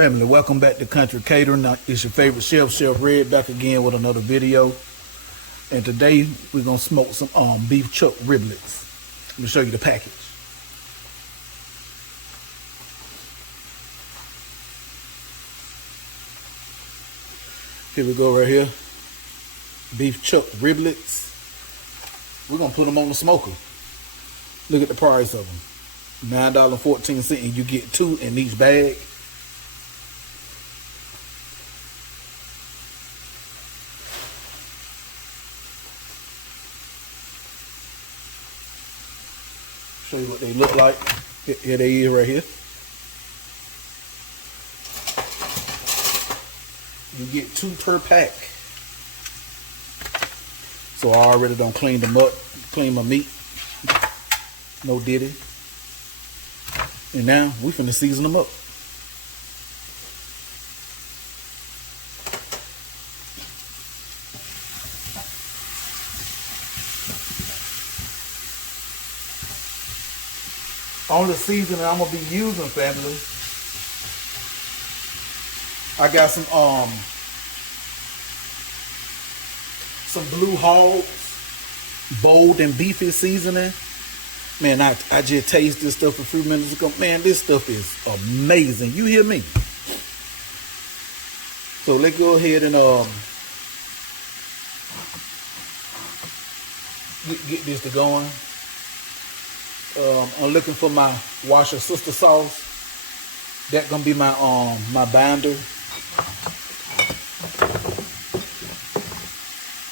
Family, welcome back to Country Catering. It's your favorite chef, Chef Red, back again with another video. And today we're gonna smoke some beef chuck riblets. Let me show you the package. Here we go right here. Beef chuck riblets. We're gonna put them on the smoker. Look at the price of them. $9.14, and you get 2 in each bag. Show you what they look like. Here they is right here. You get 2 per pack. So I already done cleaned them up, clean my meat. No diddy. And now we finna season them up. Only seasoning I'm gonna be using, family, I got some Blue Hogs bold and beefy seasoning. Man, I just tasted this stuff a few minutes ago. Man, this stuff is amazing. You hear me? So let's go ahead and get this to going. I'm looking for my washer sister sauce. That's gonna be my my binder.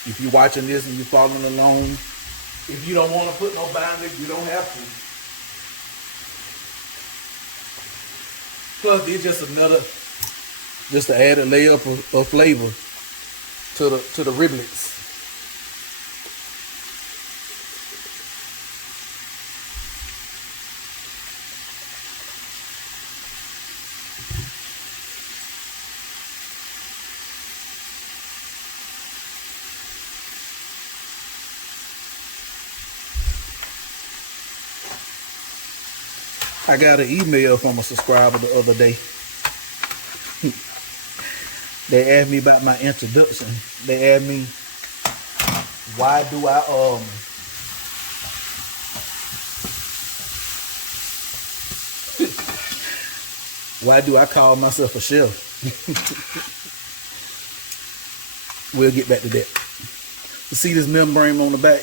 If you're watching this and you're following along, if you don't want to put no binder, you don't have to. Plus, it's just just to add a layer of flavor to the riblets. I got an email from a subscriber the other day. They asked me about my introduction. They asked me, why do I call myself a chef? We'll get back to that. You see this membrane on the back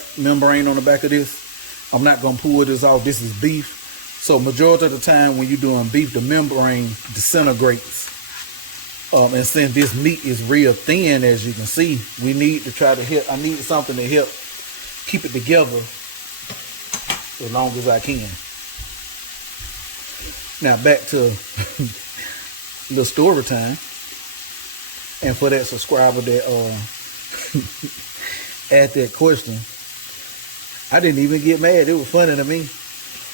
of this? I'm not gonna pull this off. This is beef. So majority of the time when you're doing beef, the membrane disintegrates. And since this meat is real thin, as you can see, we need to try to help. I need something to help keep it together as long as I can. Now back to little story time. And for that subscriber that asked that question, I didn't even get mad. It was funny to me.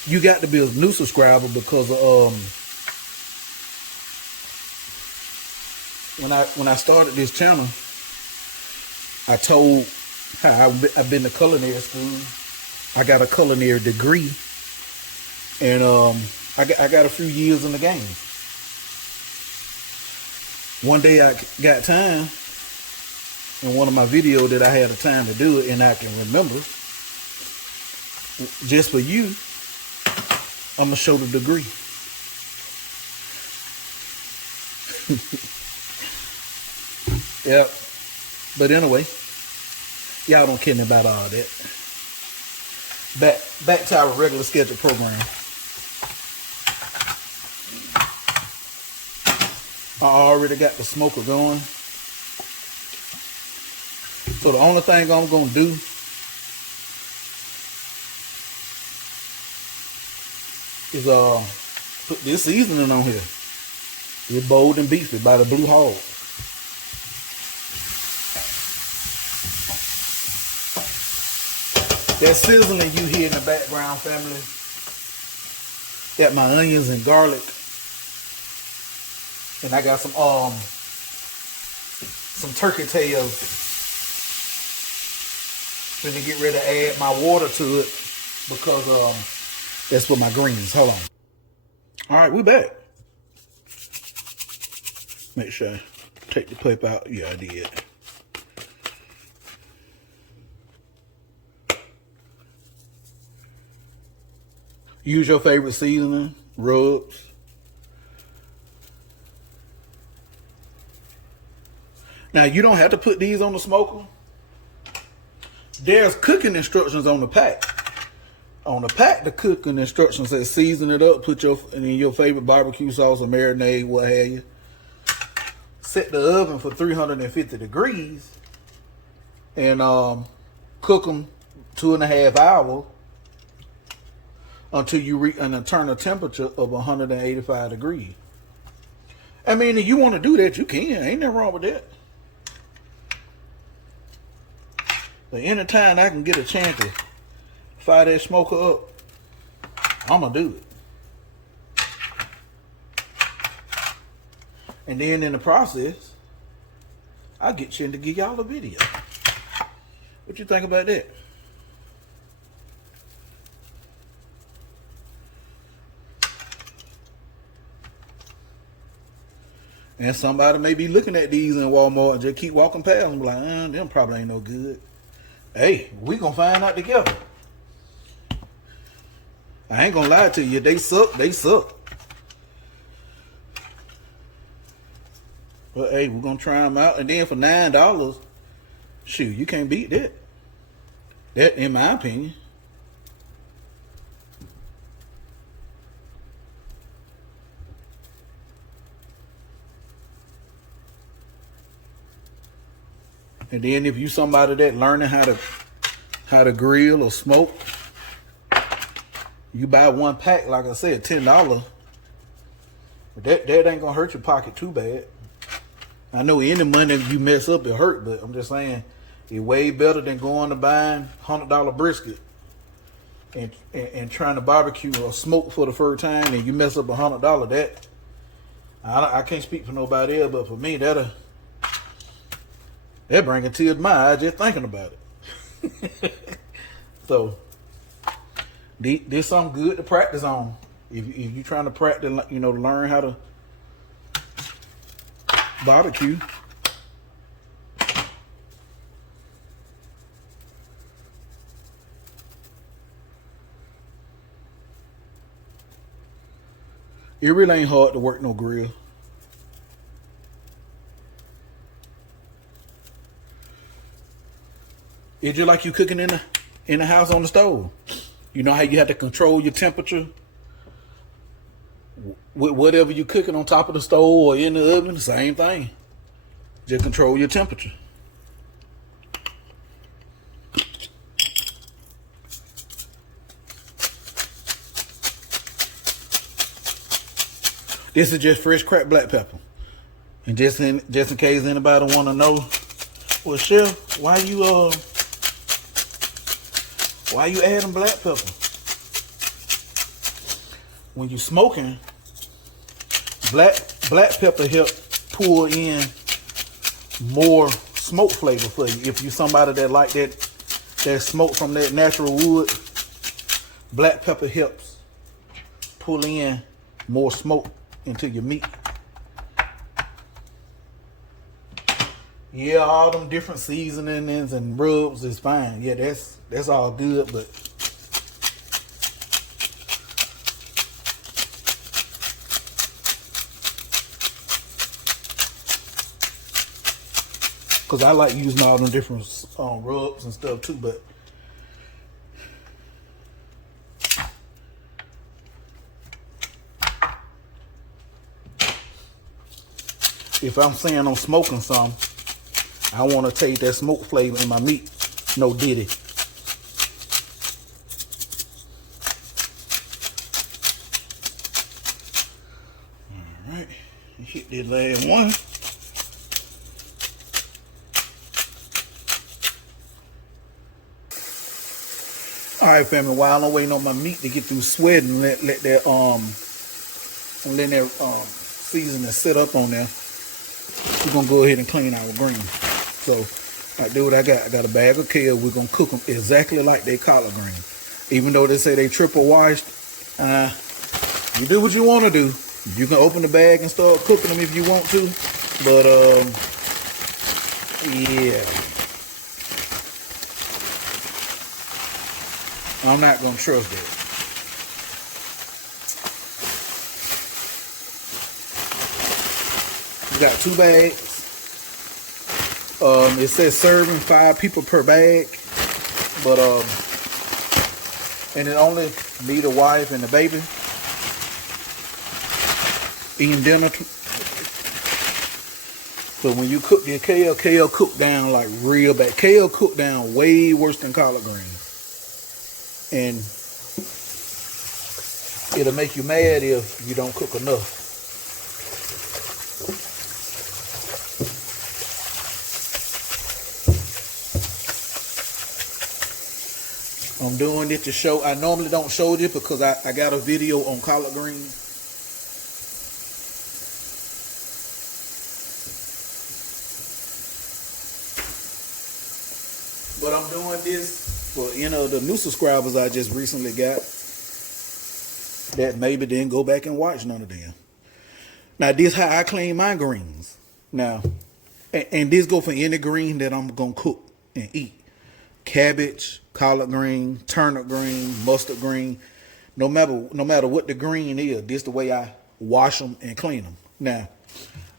You got to be a new subscriber because when I started this channel, I told how I've been to culinary school. I got a culinary degree, and I got a few years in the game. One day I got time in one of my videos that I had the time to do it, and I can remember. Just for you, I'm gonna show the degree. Yep. But anyway, y'all don't care about all that. Back to our regular scheduled program. I already got the smoker going. So the only thing I'm gonna do is put this seasoning on here. It's bold and beefy by the Blue Hog. That sizzling you hear in the background, family, got my onions and garlic, and I got some turkey tails. Finna get ready to add my water to it because that's for my greens. Hold on. All right, we back. Make sure I take the pulp out. Yeah, I did. Use your favorite seasoning, rubs. Now, you don't have to put these on the smoker. There's cooking instructions on the pack. On the pack, the cooking instructions says season it up, put your favorite barbecue sauce or marinade, what have you. Set the oven for 350 degrees and cook them 2.5 hours until you reach an internal temperature of 185 degrees. I mean, if you want to do that, you can. Ain't nothing wrong with that. But anytime I can get a chance to fire that smoker up, I'm going to do it. And then in the process, I'll get you in to give y'all a video. What you think about that? And somebody may be looking at these in Walmart and just keep walking past and be like, them probably ain't no good. Hey, we gonna find out together. I ain't gonna lie to you. They suck. They suck. But hey, we're gonna try them out. And then for $9, shoot, you can't beat that. That, in my opinion. And then if you somebody that learning how to grill or smoke, you buy one pack, like I said, $10. But that ain't gonna hurt your pocket too bad. I know any money you mess up, it hurt, but I'm just saying it's way better than going to buying $100 brisket and trying to barbecue or smoke for the first time and you mess up $100. That I can't speak for nobody else, but for me that bring a tear to my eye just thinking about it. So this something good to practice on. If you trying to practice, to learn how to barbecue. It really ain't hard to work no grill. It's just like you cooking in the house on the stove. You know how you have to control your temperature with whatever you cooking on top of the stove or in the oven, the same thing. Just control your temperature. This is just fresh cracked black pepper. And just in case anybody want to know, well, Chef, why you adding black pepper? When you smoking, black pepper help pull in more smoke flavor for you. If you somebody that like that smoke from that natural wood, black pepper helps pull in more smoke into your meat. Yeah, all them different seasonings and rubs is fine. Yeah, that's all good, but because I like using all them different rubs and stuff too, but if I'm saying I'm smoking some, I want to taste that smoke flavor in my meat. No diddy. All right, hit that last one. All right, family. While I'm waiting on my meat to get through sweating, let that seasoning sit up on there. We're gonna go ahead and clean our greens. So, I do what I got. I got a bag of kale. We're gonna cook them exactly like they collard green. Even though they say they triple washed, you do what you want to do. You can open the bag and start cooking them if you want to. But yeah, I'm not gonna trust that. We got 2 bags. It says serving 5 people per bag, but and it only me, the wife, and the baby eating dinner. But when you cook your kale cook down like real bad. Kale cook down way worse than collard greens, and it'll make you mad if you don't cook enough. I'm doing it to show. I normally don't show this because I got a video on collard greens. But I'm doing this for, the new subscribers I just recently got that maybe didn't go back and watch none of them. Now, this how I clean my greens. Now, and this go for any green that I'm going to cook and eat. Cabbage, collard green, turnip green, mustard green. No matter what the green is, this the way I wash them and clean them. Now,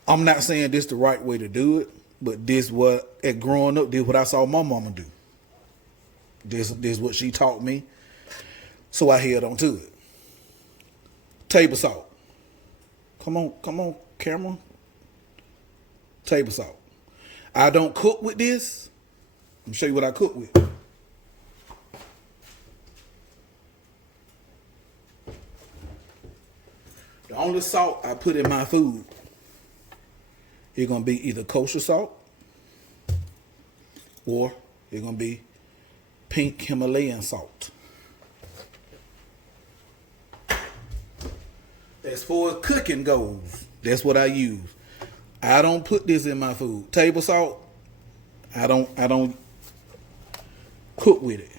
I'm not saying this the right way to do it, but this growing up, this what I saw my mama do. This what she taught me. So I held on to it. Table salt. Come on, camera. Table salt. I don't cook with this. Let me show you what I cook with. The only salt I put in my food is going to be either kosher salt or it's going to be pink Himalayan salt. As far as cooking goes, that's what I use. I don't put this in my food. Table salt, I don't cook with it.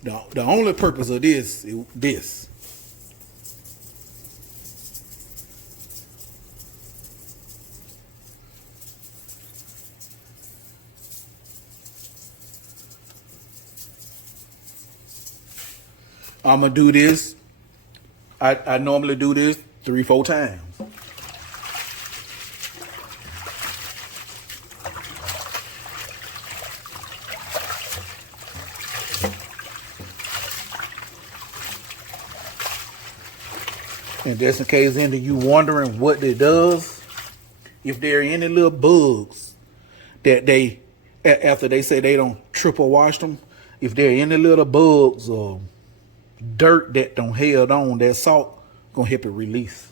The only purpose of this is this. I'm going to do this. I normally do this 3-4 times. And just in case any of you wondering what it does, if there are any little bugs that after they say they don't triple wash them, if there are any little bugs or dirt that don't held on, that salt gonna help it release.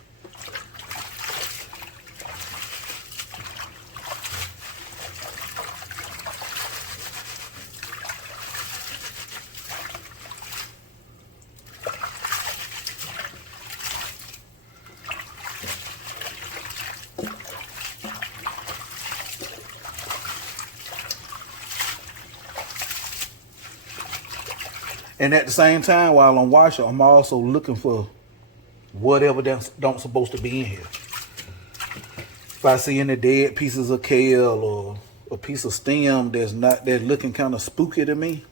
And at the same time, while I'm washing, I'm also looking for whatever that's don't supposed to be in here. If I see any dead pieces of kale or a piece of stem that's looking kind of spooky to me,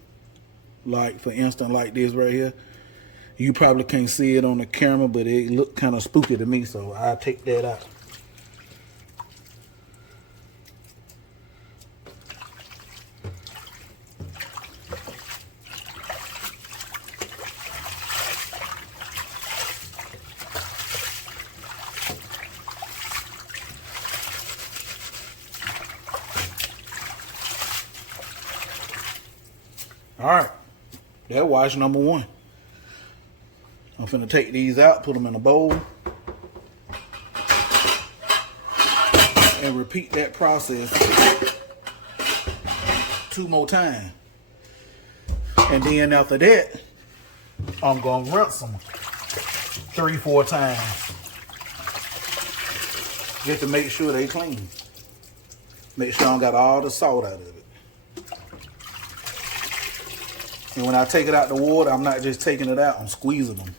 like for instance, like this right here, you probably can't see it on the camera, but it looked kind of spooky to me, so I'll take that out. All right, that wash number 1. I'm finna take these out, put them in a bowl, and repeat that process 2 more times. And then after that, I'm gonna rinse them 3-4 times just to make sure they clean. Make sure I don't got all the salt out of it. And when I take it out the water, I'm not just taking it out, I'm squeezing them.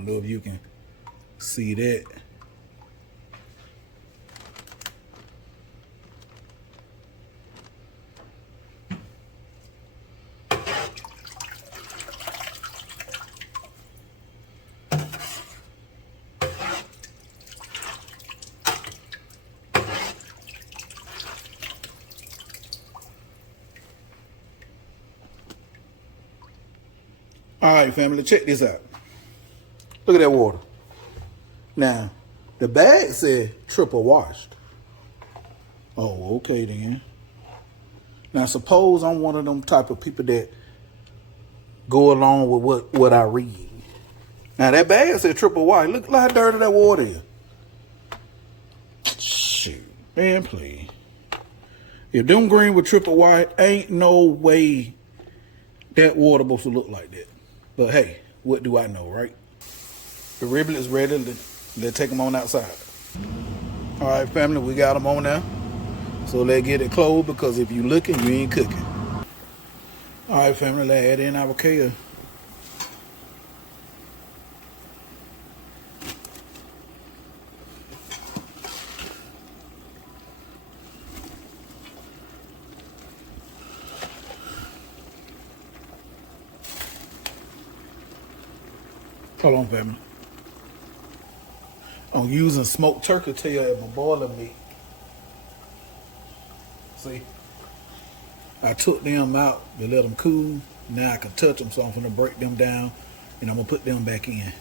don't know if you can see that. All right, family, check this out. Look at that water. Now, the bag said triple washed. Oh, okay then. Now, suppose I'm one of them type of people that go along with what I read. Now, that bag said triple washed. Look how dirty that water is. Shoot, man, please. If them green with triple white, ain't no way that water supposed to look like that. But hey, what do I know, right? The riblets ready. Let's take them on outside. All right, family, we got them on now. So let's get it closed, because if you looking, you ain't cooking. All right, family, let's add in our kale. Hold on, family. I'm using smoked turkey tail as my boiling meat. See? I took them out to let them cool. Now I can touch them, so I'm going to break them down and I'm going to put them back in.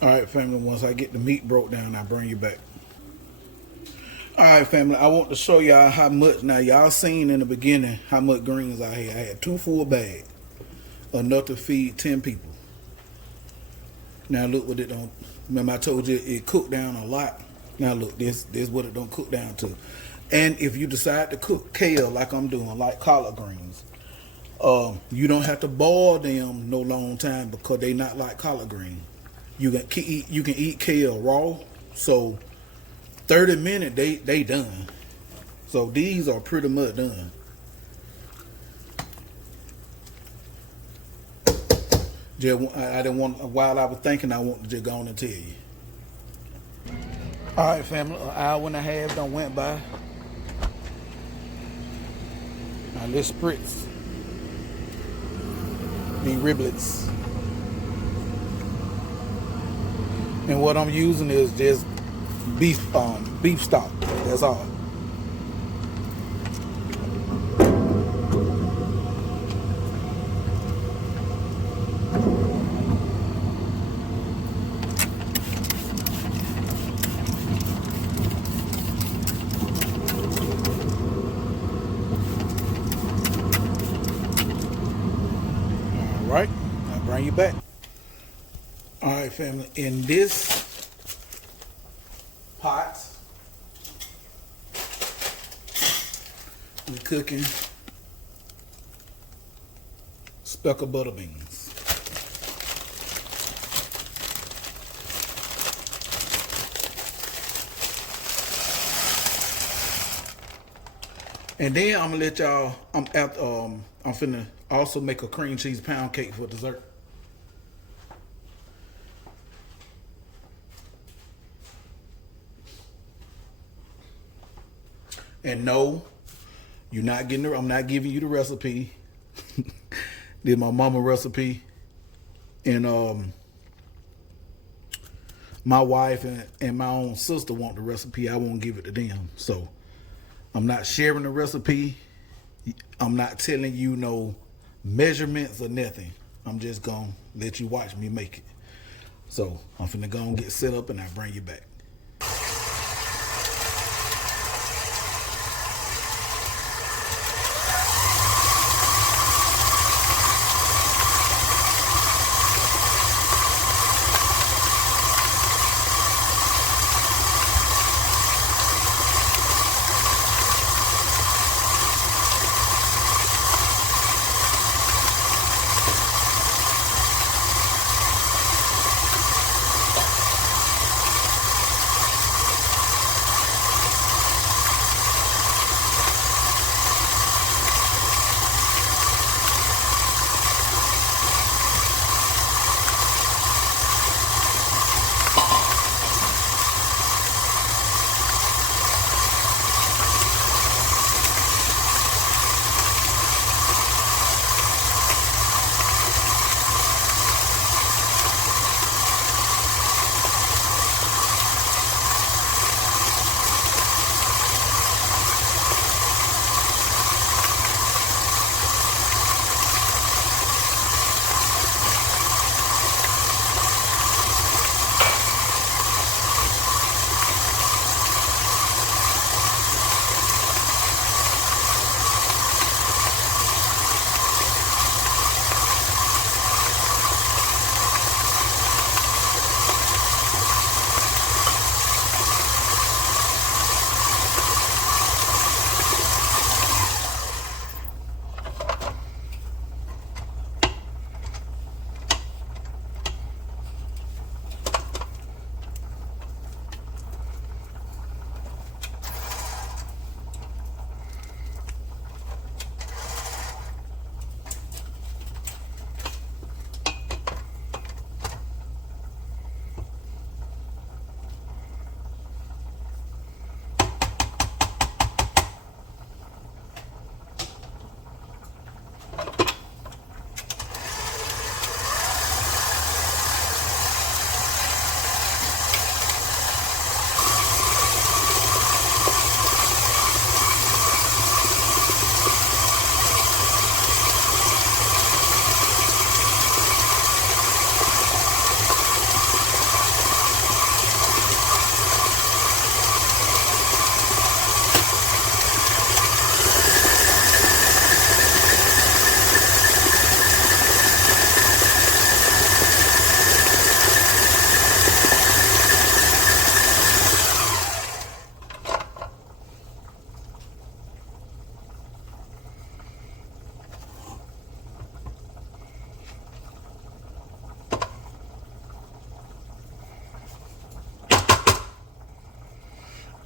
All right, family, once I get the meat broke down, I'll bring you back. All right, family, I want to show y'all how much. Now, y'all seen in the beginning how much greens I had. I had 2 full bags, enough to feed 10 people. Now, look what it don't. Remember, I told you it cooked down a lot. Now, look, this is what it don't cook down to. And if you decide to cook kale like I'm doing, like collard greens, you don't have to boil them no long time, because they not like collard greens. You can eat kale raw, so 30 minutes they done. So these are pretty much done. I didn't want, while I was thinking, I wanted to just go on and tell you. All right, family, an hour and a half done went by. Now let's spritz these riblets. And what I'm using is just beef stock. That's all. All right, I'll bring you back. All right, family, in this pot, we're cooking speckled butter beans. And then I'm gonna let y'all, I'm finna also make a cream cheese pound cake for dessert. And no, you're not getting I'm not giving you the recipe. This is my mama recipe. And my wife and my own sister want the recipe. I won't give it to them. So I'm not sharing the recipe. I'm not telling you no measurements or nothing. I'm just gonna let you watch me make it. So I'm finna go and get set up and I'll bring you back.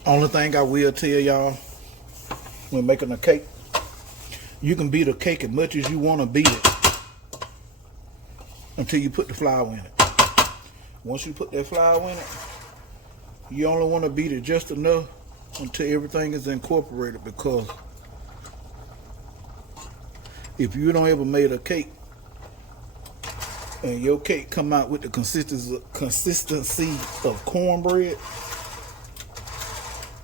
Only thing I will tell y'all when making a cake, you can beat a cake as much as you want to beat it until you put the flour in it. Once you put that flour in it, you only want to beat it just enough until everything is incorporated, because if you don't ever made a cake and your cake come out with the consistency of cornbread,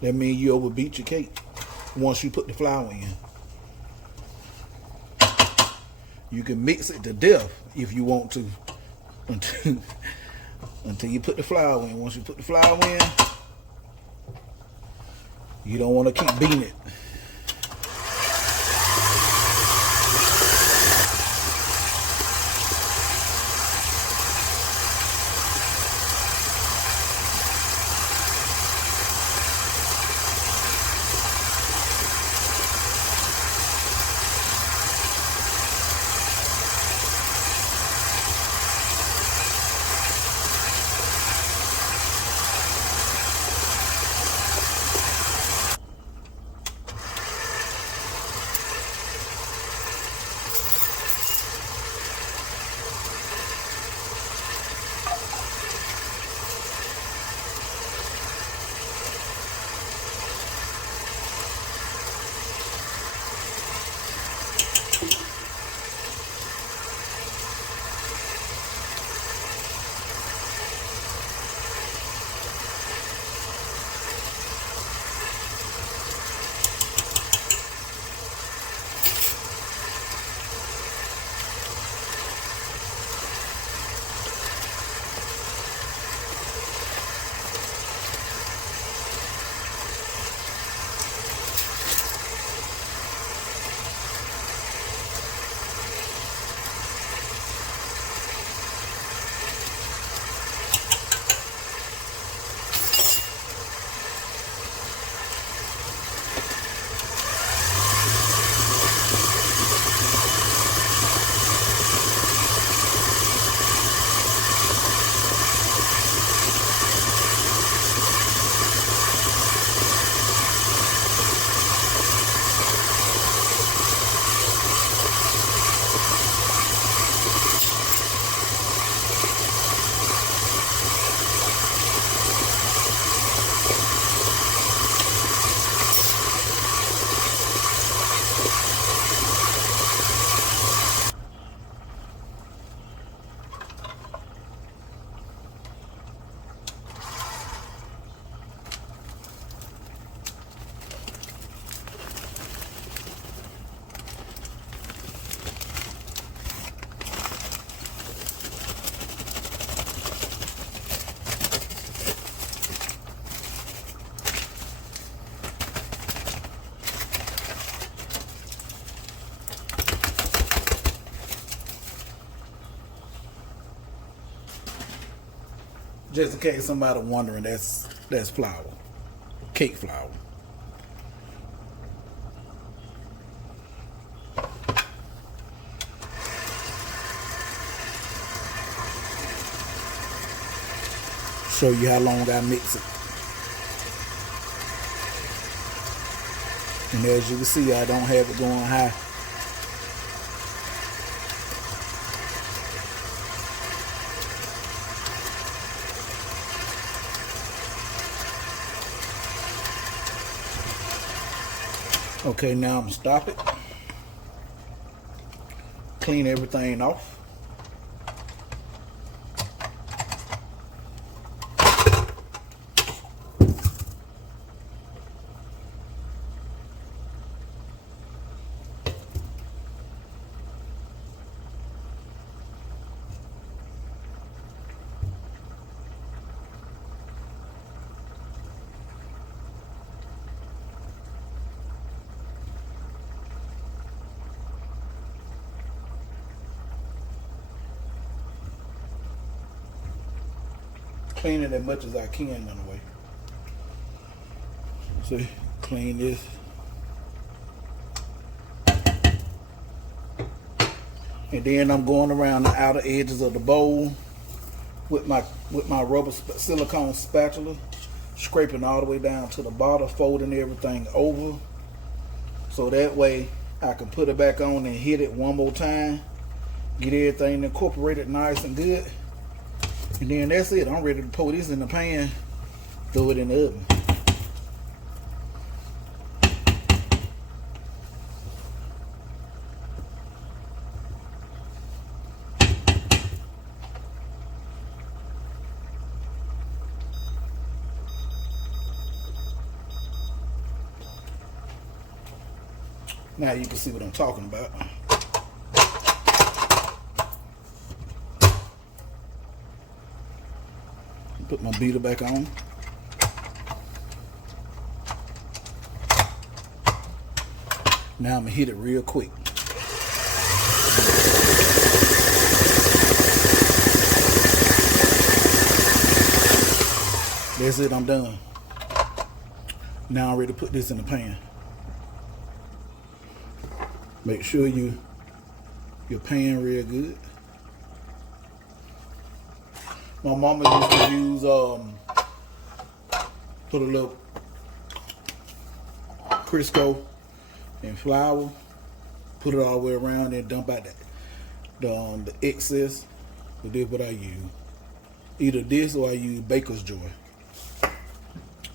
that means you overbeat your cake once you put the flour in. You can mix it to death if you want to until you put the flour in. Once you put the flour in, you don't want to keep beating it. Just in case somebody wondering, that's flour, cake flour. Show you how long I mix it. And as you can see, I don't have it going high. Okay, now I'm gonna stop it. Clean everything off. Clean it as much as I can anyway. See, clean this. And then I'm going around the outer edges of the bowl with my rubber silicone spatula, scraping all the way down to the bottom, folding everything over. So that way I can put it back on and hit it one more time. Get everything incorporated nice and good. And then that's it. I'm ready to pour this in the pan, throw it in the oven. Now you can see what I'm talking about. Put my beater back on. Now I'm gonna hit it real quick. That's it, I'm done. Now I'm ready to put this in the pan. Make sure your pan real good. My mama used to use put a little Crisco and flour, put it all the way around and dump out the excess. But this is what I use. Either this or I use Baker's Joy.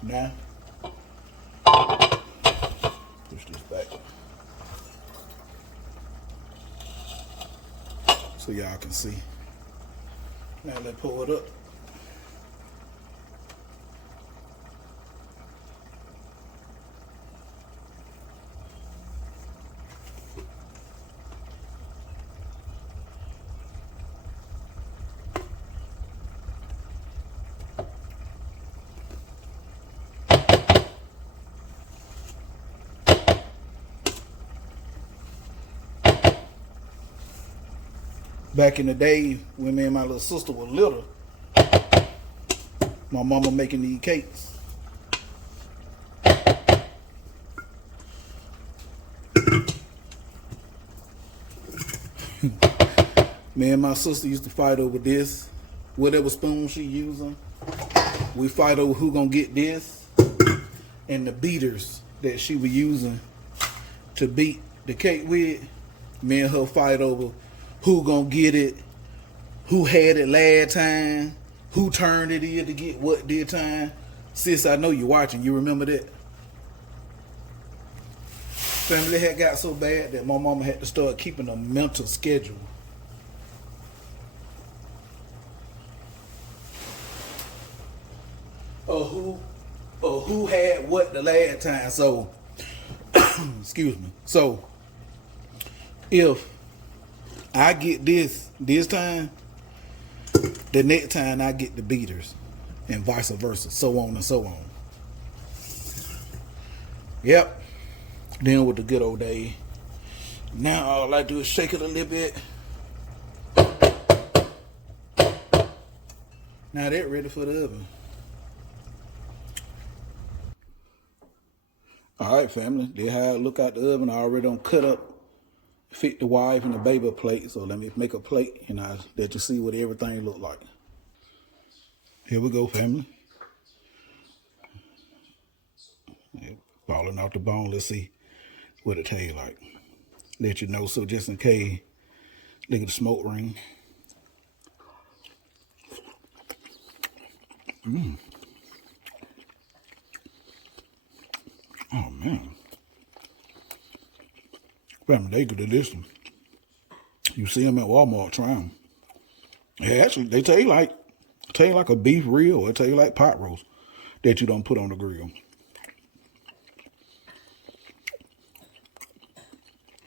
Now push this back so y'all can see. Now let's pull it up. Back in the day when me and my little sister were little, my mama making these cakes. Me and my sister used to fight over this. Whatever spoon she using, we fight over who gonna get this. And the beaters that she was using to beat the cake with, me and her fight over who gonna get it, who had it last time, who turned it in to get what this time. Sis, I know you're watching. You remember that? Family had got so bad that my mama had to start keeping a mental schedule. Of who had what the last time. So, excuse me. So, if I get this time, the next time I get the beaters, and vice versa, so on and so on. Yep. Then with the good old day. Now all I do is shake it a little bit. Now they're ready for the oven. All right, family. This how I look out the oven. I already done cut up, fit the wife and the baby a plate. So let me make a plate and I'll let you see what everything look like. Here we go, family. Falling off the bone. Let's see what it tastes like. Let you know. So just in case, look at the smoke ring. Oh man. Family, they good at this one. You see them at Walmart, try them. Yeah, actually, they taste like a beef rib, or it taste like pot roast that you don't put on the grill.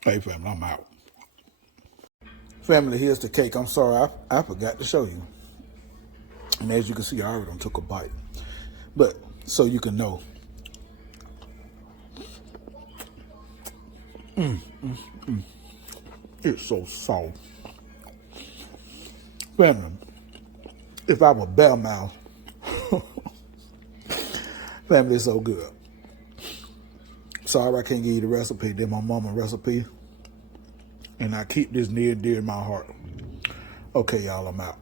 Hey, family, I'm out. Family, here's the cake. I'm sorry, I forgot to show you. And as you can see, I already done took a bite. But, so you can know. It's so soft. Family, if I were bare mouth, family, it's so good. Sorry I can't give you the recipe. They're my mama's recipe. And I keep this near and dear in my heart. Okay, y'all, I'm out.